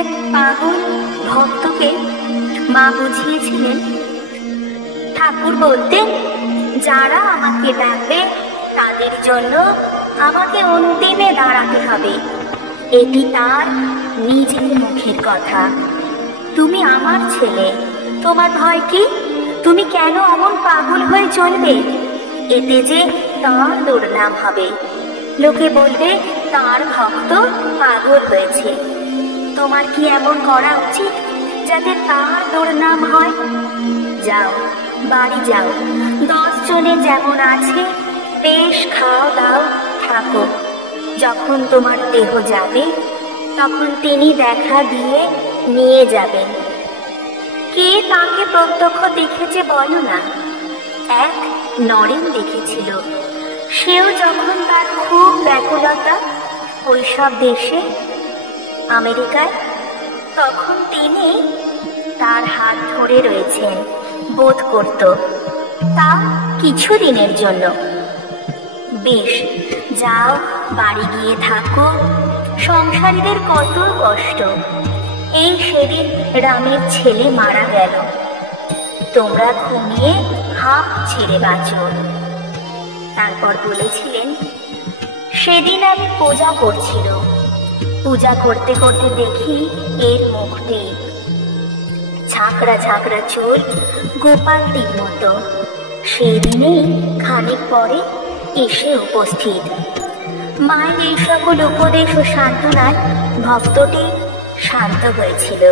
এক পাগল ভক্তকে মা বুঝিয়েছিলেন, ঠাকুর বলতেন, যারা আমাকে ডাকবে তাদের জন্য আমাকে অন্তিমে দাঁড়াতে হবে। এটি তার নিজের মুখের কথা। তুমি আমার ছেলে, তোমার ভয় কি? তুমি কেন অমন পাগল হয়ে চলবে? এতে যে তার দুর্নাম হবে। লোকে বলবে তার ভক্ত পাগল হয়েছে। তোমার কি এমন করা উচিত যাতে তার দুর্নাম হয়? যাও, বাড়ি যাও, 10 জনে যেমন আছে বেশ খাও দাও থাকো। যখন তোমার দেহ যাবে তখন তিনি দেখা দিয়ে নিয়ে যাবেন। কে তাকে প্রত্যক্ষ দেখেছে বলো না? এক নরেন দেখেছিল। সেও যখন তার খুব ব্যাকুলতা ওইসব দেশে আমেরিকায়, তখন তিনি তার হাত ধরে রয়েছেন বোধ করত, তা কিছুদিনের জন্য। বেশ, যাও, বাড়ি গিয়ে থাকো। সংসারীদের কত কষ্ট। এই সেদিন রামের ছেলে মারা গেল। তোমরা ঘুমিয়ে হাঁপ ছেড়ে বাঁচো। তারপর বলেছিলেন, সেদিন আমি পূজা করছিল। পূজা করতে করতে দেখি এর মুখটি, ঝাঁকড়া ঝাঁকড়া চুল, গোপালটির মতো। সেই দিনেই খানিক পরে এসে উপস্থিত। মায়ের এই সকল উপদেশ ও সান্ত্বনায় ভক্তটি শান্ত হয়েছিল।